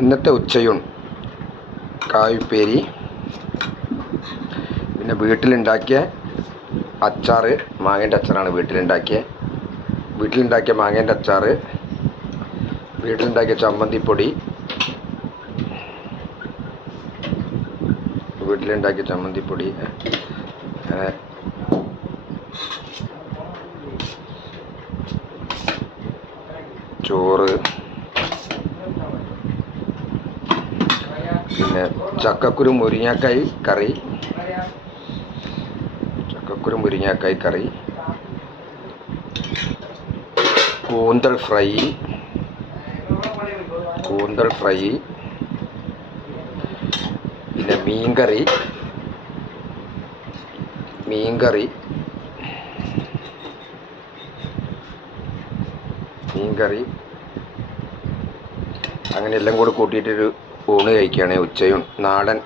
ഇന്നത്തെ ഉച്ചയൂൺ കായുപ്പേരി, പിന്നെ വീട്ടിലുണ്ടാക്കിയ അച്ചാർ, മാങ്ങേൻ്റെ അച്ചാറാണ് വീട്ടിലുണ്ടാക്കിയ മാങ്ങേൻ്റെ അച്ചാർ, വീട്ടിലുണ്ടാക്കിയ ചമ്മന്തിപ്പൊടി, ചോറ്, പിന്നെ ചക്കക്കുരു മുരിങ്ങാക്കായ് കറി, കൂന്തൽ ഫ്രൈ, പിന്നെ മീൻകറി, അങ്ങനെ എല്ലാം കൂടെ കൂട്ടിയിട്ടൊരു ഊണ് കഴിക്കുകയാണ്. ഉച്ചയൂൺ നാടൻ